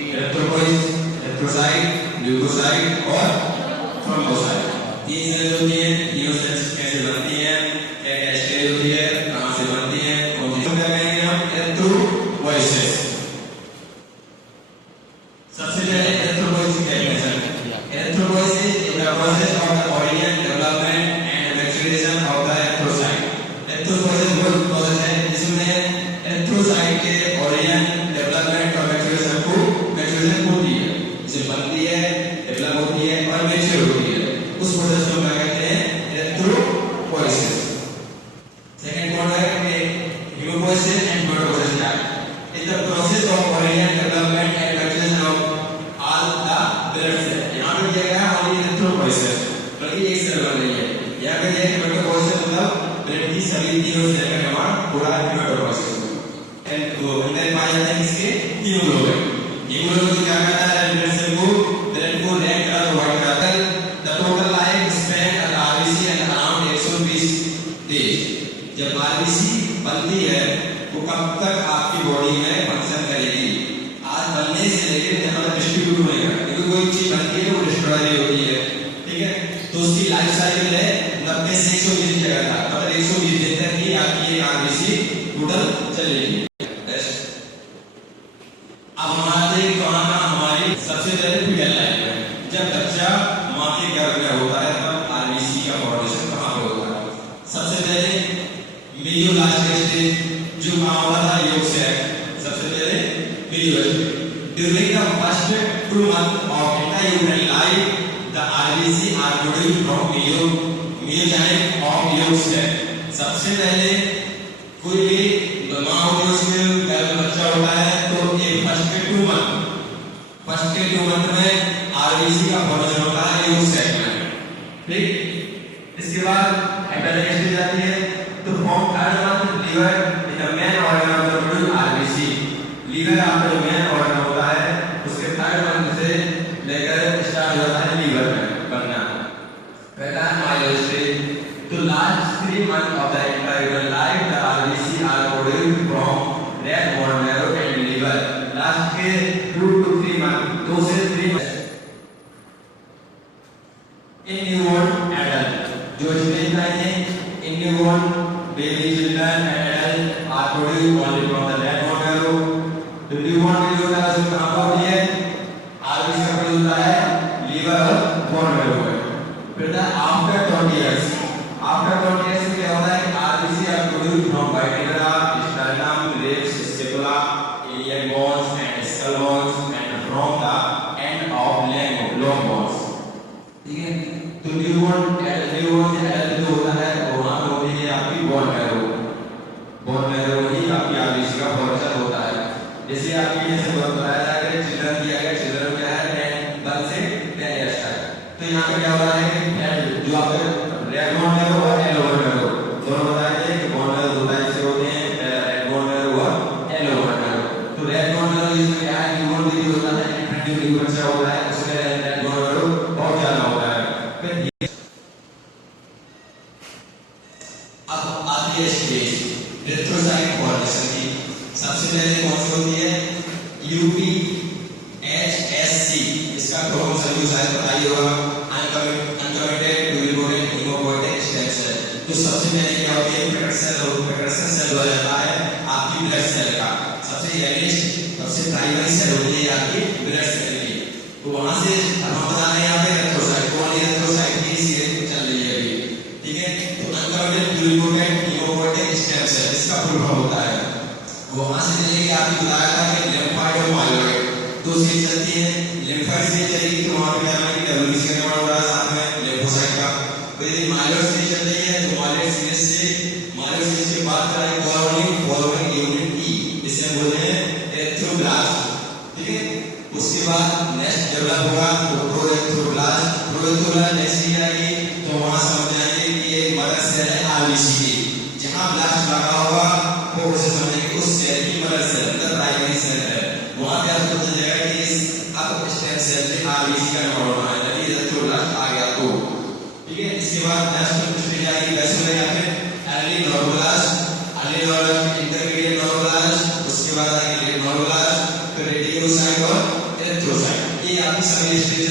इलेक्ट्रोपोइस, electrocyte, leucocyte और thrombocyte. तीन cell होती है। ये सेल्स कैसे बनती हैं, क्या क्या स्टेज होती है, कहां से बनती है, कौन सी क्या कहेंगे हम, इलेक्ट्रोपोइसिस। सबसे पहले इलेक्ट्रोपोइसिस क्या है? Electropoiesis is the process of the organ development and maturation of the electrocyte. Electropoiesis वो प्रोसेस है जिसमें इलेक्ट्रोसाइट के ऑर्गेन डेवलपमेंट और मैच्योरेशन होती है, इसे बनती है, डेवलप होती है और मैच्योर होती है। उस प्रोसेस को क्या कहते हैं? इलेक्ट्रोपोइसिस। सेकंड पॉइंट है कि हीमोपोइसिस एंड प्रोटोपोइसिस क्या है? Is the process of organ development and maturation of all the blood cell. यहां पे दिया गया है ओनली इलेक्ट्रोपोइसिस, बल्कि एक सेल बन रही है। यहां पे दिया है प्रोटोपोइसिस मतलब ब्लड की सभी तीनों सेल का निर्माण पूरा प्रोटोपोइसिस एंड वो अंदर पाए जाते हैं किसके? हीमोग्लोबिन। हीमोग्लोबिन क्या करता है? ब्लड सेल को रेड कलर प्रोवाइड करता है। The total life span of RBC and around 120 days. जब आरबीसी बनती है वो कब तक आपकी बॉडी में फंक्शन करेगी? आज बनने से लेकर जब तक डिस्ट्रीब्यूट होएगा, क्योंकि कोई चीज बनती है वो डिस्ट्रॉय होती है, ठीक है? तो उसकी लाइफ साइकिल है 90 से 120 जगह था, मतलब 120 दिन तक ही आपकी ये आरबीसी टोटल चलेगी। अब हमारे हमारी सबसे पहले फीटल लाइफ है। जब बच्चा मां के गर्भ में होता है तब आरबीसी का फॉर्मेशन कहां पे होता है? सबसे पहले मेयोलास्टिक स्टेज जो कहां होता था? योग से सबसे पहले myeloblastic. During the first 2 months of intrauterine life the RBC are produced from myogenic of yolk cell। सबसे पहले कोई भी मां होती है उसमें गर्भ बच्चा होता है तो एक फर्स्ट के 2 मंथ में आरबीसी का फॉर्मेशन होता है योग सेल में, ठीक? इसके बाद हेपेटाइटिस स्टेज आती है। तो from 3rd month liver is the main organ of the produce RBC. Liver आपका जो मेन ऑर्गन होता है उसके 3rd month से लेकर स्टार्ट हो जाता है लीवर में बनना। पहला माइलर स्टेज। तो last 3 months of the intrauterine life the RBC are produced from red bone marrow and liver। Last के 2 to 3 months, 2 से 3 months in newborn adult जो स्टेज में है in newborn baby children and adult are produced only from the red bone marrow। तो newborn baby होता है उसमें कहां होती है? RBC का प्रोड्यूस होता है लीवर और बोन मैरो में। फिर आफ्टर 20 years, आफ्टर 20 years में क्या होता है? RBC are produced from vertebra, sternum, ribs, scapula, iliac bones and skull bones and from the end of long bones, ठीक है? तो न्यूबॉर्न से एडल्ट जो होता है वो वहां पे होती है आपकी बोन मैरो ही आपकी आरबीसी का फॉर्मेशन होता है। जैसे आपकी जैसे बताया जाएगा चिल्ड्रन दिया गया, चिल्ड्रन क्या है 1 से 10 इयर्स तक। तो यहाँ पे क्या हो रहा है कि जो आपके रेड बोन मैरो और येलो बोन मैरो दोनों बताए थे कि बोन मैरो दो टाइप से होते हैं, पहला रेड बोन मैरो और येलो बोन मैरो। तो रेड बोन मैरो जिसमें क्या है न्यूबॉर्न बेबी होता है, इन्फेंट बच्चा होता है, उसमें रेड बोन मैरो बहुत ज्यादा होता है। फिर अब आती है स्टेज इलेक्ट्रोसाइट फॉर्मेशन की। सबसे पहले कौन सी होती है? UPHSC। इसका फुल फॉर्म शायद पता ही होगा, uncommitted pluripotent haemopoietic stem cell. तो सबसे पहले क्या होती है? प्रेकर्सन सेल हो जाता है आपकी ब्लड सेल का। सबसे यंगेस्ट सबसे प्राइमरी सेल होती है आपकी ब्लड सेल की। तो वहां से हम बता रहे हैं यहाँ पे इलेक्ट्रोसाइट कौन है? इलेक्ट्रोसाइट की सीरीज चल रही है अभी, ठीक है? तो uncommitted pluripotent haemopoietic stem cell इसका फुल फॉर्म होता है। वहां से लेके आपको बताया था कि लिम्फोइड और माइलोइड दो सेल चलती है। लिम्फोइड से चलेगी तो वहां पे क्या है कि डब्ल्यूबीसी का निर्माण हो रहा है साथ में लिम्फोसाइट का। तो यदि माइलोइड से चल रही है तो माइलोइड सीरीज से बात करें फॉलोइंग यूनिट ई, इसे हम बोलते हैं एरिथ्रोब्लास्ट, ठीक है? उसके बाद नेक्स्ट डेवलप होगा तो प्रोएरिथ्रोब्लास्ट जैसी आएगी तो वहां समझ जाएंगे कि ये मदर सेल है आरबीसी की। जहां ब्लास्ट लगा होगा वो उसे समझेंगे उस सेल की मदर सेल मतलब प्राइमरी सेल है। वहां पे आपको पता चलेगा कि अब स्टेम सेल से आरबीसी का निर्माण होना है, यदि इलेक्ट्रोब्लास्ट आ गया तो, ठीक है? इसके बाद नेक्स्ट स्टेज आएगी वैस्कुलर या फिर अर्ली नॉर्मोब्लास्ट, इंटरमीडिएट नॉर्मोब्लास्ट, उसके बाद आएगी लेट नॉर्मोब्लास्ट, फिर रेडियोसाइट साइड और इलेक्ट्रोसाइट। ये आपकी सभी स्टेज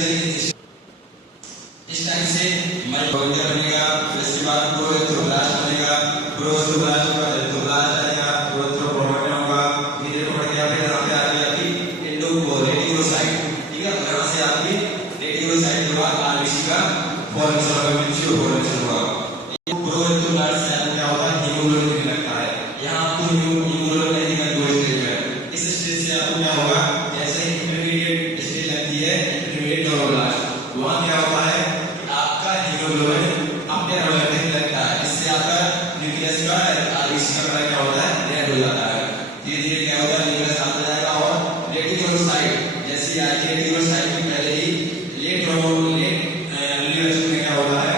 इस टाइप से माइटोकॉन्ड्रिया बनेगा, फिर इसके बाद प्रोएथ्रोब्लास्ट बनेगा, प्रोएथ्रोब्लास्ट के बाद इलेक्ट्रोब्लास्ट आएगा, प्रोएथ्रोक्रोमेटिन होगा, फिर ये पड़ गया, फिर यहाँ पे आ गई आपकी रेटिकुलोसाइट, ठीक है। यहाँ से आपकी रेटिकुलोसाइट के बाद आरबीसी का फॉर्मेशन होगा, मैच्योर फॉर्मेशन होगा। प्रोएथ्रोब्लास्ट से आपको क्या होता है, हीमोग्लोबिन लगता है। यहाँ आपको हीमोग्लोबिन का दो स्टेज है। इस स्टेज से आपको क्या होगा, जैसे इंटरमीडिएट स्टेज लगती है, इंटरमीडिएट नॉर्मोब्लास्ट, वहाँ क्या होता है, हीमोग्लोबिन अपने रोलेटिक लगता है। इससे आपका न्यूक्लियस का आरबीसी का कलर क्या होता है, रेड हो जाता है। धीरे धीरे क्या होता है, न्यूक्लियस आता जाएगा और रेटिकुलोसाइट जैसी आज की रेटिकुलोसाइट की पहले ही लेट रिलीवेशन में क्या होता है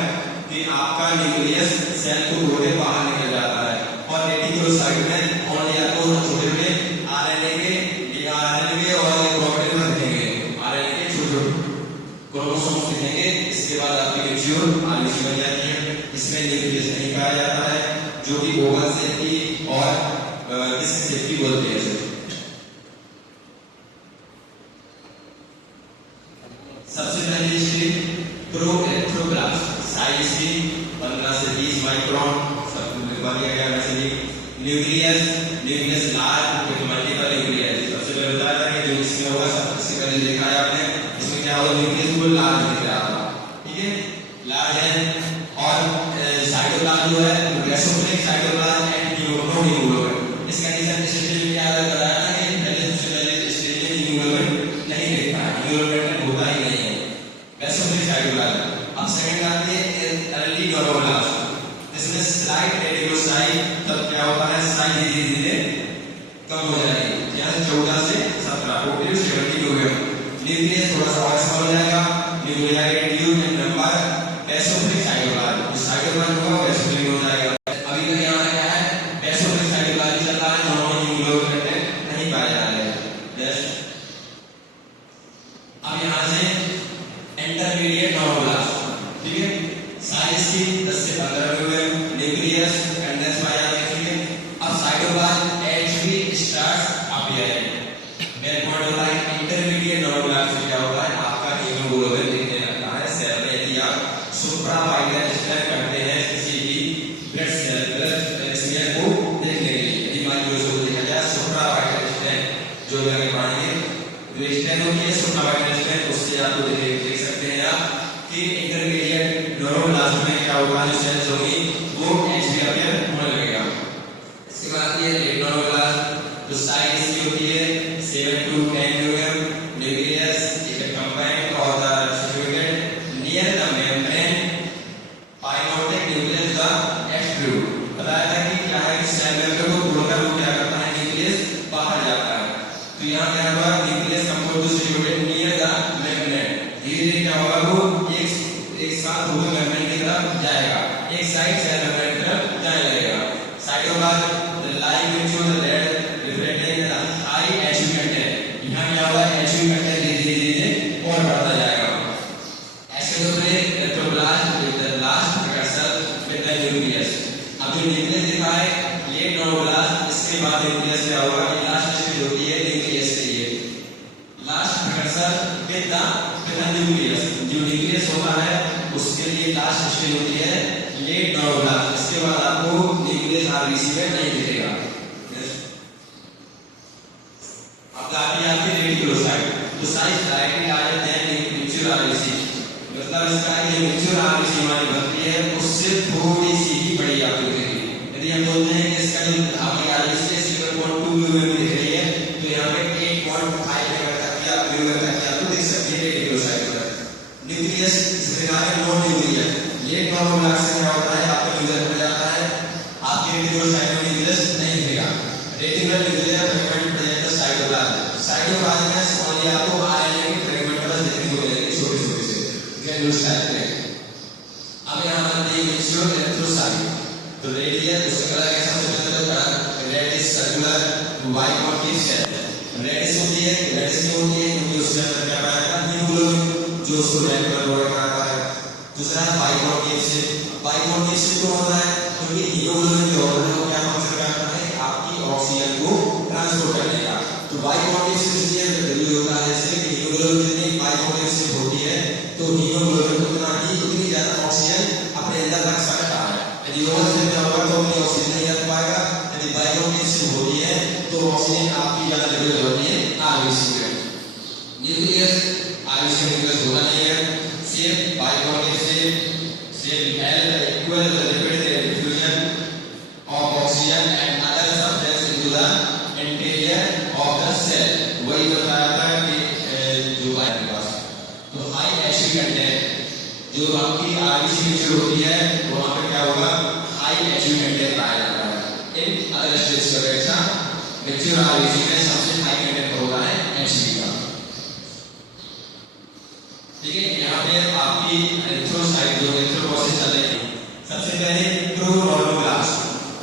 कि आपका न्यूक्लियस सेल को तोड़े बाहर निकल जाता है और रेटिकुलोसाइट में और या तो छोटे आरएनए के और क्रोमेटिन दिखेंगे, आरएनए के छोटे क्रोमोसोम्स दिखेंगे। इसके बाद आपकी मैच्योर आरबीसी बन जाती है। इसमें न्यूक्लियस नहीं पाया जाता है, जो कि ओवल सेल की और डिस्क सेल की बोलते हैं। सबसे पहली स्टेज प्रोएथ्रोब्लास्ट, साइज इसकी 15 से 20 माइक्रोन, सब लिखवा दिया गया वैसे ही। Nucleus large with multiple nucleus, सबसे पहले बताया था कि जो इसमें होगा, सबसे पहले देखा है आपने, इसमें क्या होगा, न्यूक्लियस को लार्ज दिख रहा है, ठीक है, लार्ज है। और साइटोप्लाज्म जो है बेसोफिलिक साइटोप्लाज्म एंड हीमोग्लोबिन। इस कंडीशन स्टेज में क्या बताया था कि पहले सबसे पहले स्टेज में हीमोग्लोबिन नहीं दिखता है, हीमोग्लोबिन होता ही नहीं है, बेसोफिलिक साइटोप्लाज्म। अब सेकंड आती है अर्ली नॉर्मोब्लास्ट, इसमें स्लाइट रेटिकुलोसाइट, तब क्या होता है, साइज धीरे धीरे कम हो जाएगी, यहाँ से 14 से 17 70 हो गया। न्यूक्लियस थोड़ा सा और स्मॉल हो जाएगा, nuclear radius and number basophilic cytoplasm, cytoplasm होगा बेसोफिलिक हो जाएगा। अभी तक यहाँ क्या है, बेसोफिलिक साइटोप्लाज्म चल रहा है, दोनों हीमोग्लोबिन कंटेंट नहीं पाया जा रहा है। अब यहाँ से इंटरमीडिएट नॉर्मोब्लास्ट, ठीक है, साइज की 10 से 15 हुए, न्यूक्लियस कंडेंस पाया जाता है, ठीक है। अब cytoplasm HB starts appearing, main point होता है इंटरमीडिएट नॉर्मोब्लास्ट में क्या होता है, आपका हीमोग्लोबिन दिखने लगता है सेल में। यदि आप सुप्रावाइटल स्कैन करते हैं किसी भी ब्लड सेल को देखने के लिए, यदि माइक्रोस्कोप को देखा जाए सुप्रावाइटल स्कैन जो लगे पाएंगे, जो स्कैन होती है सुप्रावाइटल स्कैन, उससे आप देख सकते हैं आप कि इंटरमीडिएट नॉर्मोब्लास्ट में क्या होगा, जो सेल्स होंगी वो एचबी अपीयर होने लगेगा। इसके बाद ये लेट नॉर्मोब्लास्ट, जो साइज इसकी होती है 7 to 10 mm, न्यूक्लियस एक कंपाउंड और the situated near the membrane, pyknotic nucleus the extruded. बताया था कि क्या है कि सेल मेम्ब्रेन को तोड़कर वो क्या करता है, न्यूक्लियस बाहर जाता है। तो यहाँ क्या होगा, nucleus compound to situated near the membrane, धीरे धीरे क्या होगा, वो एक साथ होकर मेम्ब्रेन की तरफ जाएगा, एक साइड सेल मेम्ब्रेन की तरफ जाने लगेगा। Cytoplasm the like which show the red reflecting the high HB content, यहाँ क्या होगा, एचबी कंटेंट धीरे धीरे और बढ़ता जाएगा। Exoplasm electroblast with the last precursor with the nucleus. अब जो न्यूक्लियस दिखा है लेट नॉर्मोब्लास्ट, इसके बाद न्यूक्लियस क्या होगा, लास्ट स्टेज होती है न्यूक्लियस के लिए, last precursor with the nucleus, जो न्यूक्लियस होता है उसके लिए लास्ट स्टेज होती है लेट नॉर्मोब्लास्ट। इसके बाद आपको न्यूक्लियस आरबीसी में नहीं दिखेगा। अब आती है आपकी रेटिकुलोसाइट, तो साइज डायरेक्टली आ जाते हैं मैच्योर आरबीसी, मतलब इसका ये मैच्योर आरबीसी हमारी बनती है उससे थोड़ी सी ही बड़ी आपको दिखेगी। यदि हम बोलते हैं कि इसका जो आपकी आरबीसी है 7.2 mm दिख रही है, तो यहाँ पे 8.5 mm तक की आपको दिख सकती है रेटिकुलोसाइट पर। न्यूक्लियस इसमें कहा है नॉन न्यूक्लियर, लेट नॉर्मोब्लास्ट से क्या होता है, आपका न्यूक्लियस हो जाता है, आपके रेटिकुलोसाइट में न्यूक्लियस नहीं दिखेगा। Reticular nuclear fragment present the cytoplasm, cytoplasm में ओनली आपको आरएनए के फ्रेगमेंट बस देखने को मिलेंगे छोटे छोटे से ग्रैन्युलोसाइट में। अब यहाँ बनती है मैच्योर इलेक्ट्रोसाइट, तो रेडियस उसका कलर कैसा होता है, रेडिस सर्कुलर बाइकॉन्केव सेल। रेडिस होती है, रेडिस क्यों होती है, क्योंकि उसके अंदर क्या पाया जाता है, हीमोग्लोबिन जो उसको रेड कलर में रखा है। दूसरा है बाइकॉन्केव सेल, बाइकॉन्केव सेल क्यों होता है, क्योंकि हीमोग्लोबिन जो होता है वो क्या फंक्शन करता है, आपकी ऑक्सीजन को ट्रांसपोर्ट करने का। तो बाइकॉन्टिव इसलिए जरूरी होता है इसलिए कि हीमोग्लोबिन में बाइकॉन्टिव से होती है तो हीमोग्लोबिन उतनी ज्यादा ऑक्सीजन अपने अंदर रख सकता है। यदि ओवरफ्लो में होगा तो उतनी ऑक्सीजन नहीं रख पाएगा। यदि बाइकॉन्टिव से होती है तो ऑक्सीजन आपकी ज्यादा लेवल होती है आरबीसी में। न्यूक्लियस आरबीसी में न्यूक्लियस होता नहीं है। सेम बाइकॉन्टिव से help equal rapid diffusion of oxygen and other substance into the interior of the cell। वही बताया था कि जो के पास तो हाई एसिड कंटेंट जो आपकी आरबीसी में होती है वहां पे क्या होगा हाई एसिड कंटेंट पाया जाता है। इन अदर स्टेज की अपेक्षा मैच्योर आरबीसी में सबसे हाई कंटेंट होता है एसिड का। ठीक है, यहाँ पे आपकी एरिथ्रोसाइट जो एरिथ्रोपोसिस चल रही है सबसे पहले प्रोनॉर्मोब्लास्ट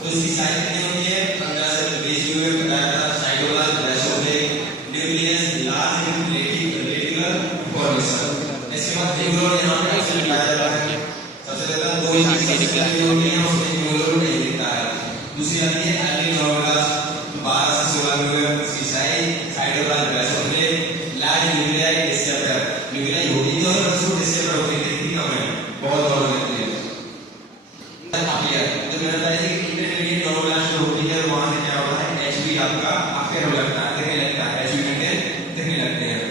तो इसकी साइज कितनी होती है 15 से 20 यूनिट बताया था। Cytoplasm basophilic nucleus large reticular formation. इसके बाद हीमोग्लोबिन यहाँ पे ऐसे लिखा जाता है। सबसे पहले दो इसकी सबसे होती है उसमें हीमोग्लोबिन नहीं दिखता है। दूसरी आती है एरिथ्रोब्लास्ट 12 से 16 यूनिट इसकी size. Cytoplasm basophilic large nuclei receptor nuclei होती तो है पर रिसेप्टर होती है कितनी कम है बहुत और रहती है। तो मैंने बताया कि इंटरमीडिएट नॉर्मोब्लास्ट जो होती है वहां से क्या होता है एचबी आपका आपके हो लगता है दिखने लगता है एचबी कंटेंट दिखने लगते हैं।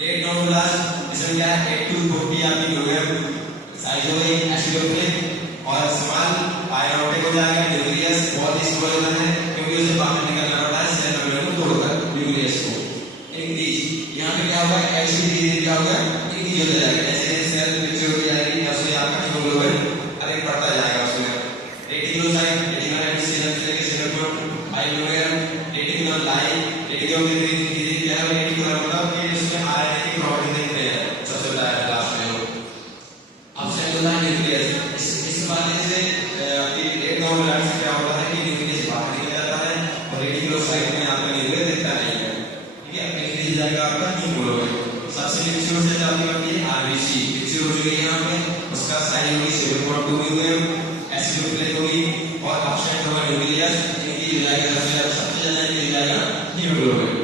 लेट नॉर्मोब्लास्ट इसमें क्या है 8 to 40 आपकी हो गया साइज हो गई एसिडोफिलिक और स्मॉल आयोटिक हो जाएगा। न्यूक्लियस बहुत ही स्मॉल होता है क्योंकि उसे बाहर निकलना पड़ता है सेल मेम्ब्रेन को तोड़कर न्यूक्लियस को। इंक्रीज यहाँ पे क्या होगा एचबी धीरे-धीरे क्या होगा इंक्रीज होता जाएगा जैसे सेल मैच्योर हो जाएगी जैसे आपका हीमोग्लोबिन अधिक बढ़ता जाएगा उसमें। रेटिकुलोसाइट रेटिकुलर एंटीसीडन से लेकर सेंट्रोम हाइड्रोग्राम रेटिकुलर लाइन रेटिकुलर धीरे-धीरे क्या है रेटिकुलर मतलब कि इसमें आरएनए की प्रॉपर्टी देखते हैं सबसे पहले क्लास में लोग। अब सेलुलर न्यूक्लियस इस बात से आपकी रेट नॉर्मोब्लास्ट से क्या होता है कि न्यूक्लियस बाहर निकल जाता है और रेटिकुलोसाइट में आपका न्यूक्लियस दिखता नहीं है। ठीक है, इंक्रीज जाएगा आपका हीमोग्लोबिन। सबसे मैच्योर सेल आपकी होती है आरबीसी मैच्योर हो गई है यहाँ पे उसका साइज होगी 7.2 यूनिट एसिडोफिलिक होगी और ऑक्सीडेंट होगा न्यूक्लियस। इनकी जो जाएगा सबसे ज्यादा इंक्रीज जाएगा हीमोग्लोबिन।